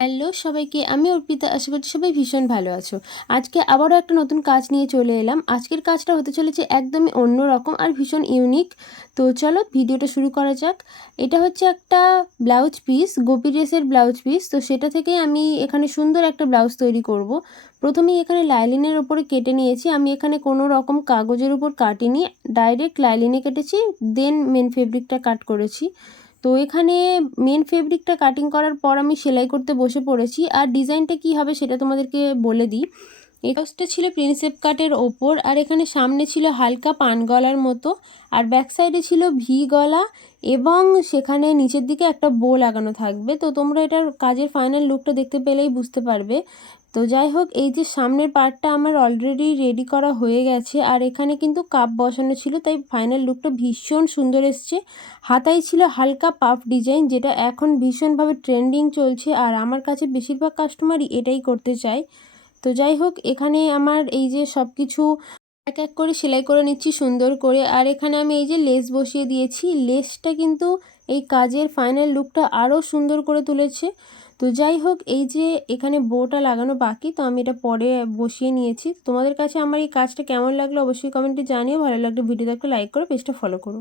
Hello সবাইকে, আমি অর্পিতা। আশা করছি সবাই ভীষণ ভালো আছো। আজকে আবারও একটা নতুন কাজ নিয়ে চলে এলাম। আজকের কাজটা হতে চলেছে একদমই অন্য রকম আর ভীষণ ইউনিক। তো চলো ভিডিওটা শুরু করা যাক। এটা হচ্ছে একটা ব্লাউজ পিস, গোপী ড্রেসের ব্লাউজ পিস। তো সেটা থেকেই আমি এখানে সুন্দর একটা ব্লাউজ তৈরি করব। প্রথমেই এখানে লাইলিনের ওপরে কেটে নিয়েছি। আমি এখানে কোনো রকম কাগজের উপর কাটিনি, ডাইরেক্ট লাইলিনে কেটেছি, দেন মেন ফেব্রিকটা কাট করেছি। তো এখানে মেন ফেব্রিকটা কাটিং করার পর আমি সেলাই করতে বসে পড়েছি। আর ডিজাইনটা কি হবে সেটা তোমাদেরকে বলে দিই। এই ব্লাউজটা ছিল প্রিন্সেপ কাটের ওপর, আর এখানে সামনে ছিল হালকা পান গলার মতো, আর ব্যাক সাইডে ছিল ভি গলা, এবং সেখানে নিচের দিকে একটা বো লাগানো থাকবে। তো তোমরা এটার কাজের ফাইনাল লুকটা দেখতে পেলেই বুঝতে পারবে। তো যাই হোক, এই যে সামনের পার্টটা আমার অলরেডি রেডি করা হয়ে গেছে, আর এখানে কিন্তু কাপ বসানো ছিল, তাই ফাইনাল লুকটা ভীষণ সুন্দর এসছে। হাতায় ছিল হালকা পাফ ডিজাইন, যেটা এখন ভীষণভাবে ট্রেন্ডিং চলছে, আর আমার কাছে বেশিরভাগ কাস্টমারই এটাই করতে চায়। তো যাই হোক, এখানে আমার এই যে সব কিছু এক এক করে সেলাই করে নিচ্ছি সুন্দর করে। আর এখানে আমি এই যে লেস বসিয়ে দিয়েছি। লেসটা কিন্তু এই কাজের ফাইনাল লুকটা আরও সুন্দর করে তুলেছে। তো যাই হোক, এই যে এখানে বোটা লাগানো বাকি, তো আমি এটা পরে বসিয়ে নিয়েছি। তোমাদের কাছে আমার এই কাজটা কেমন লাগলো অবশ্যই কমেন্টে জানিও। ভালো লাগলে ভিডিওতে একটা লাইক করে পেজটা ফলো করো।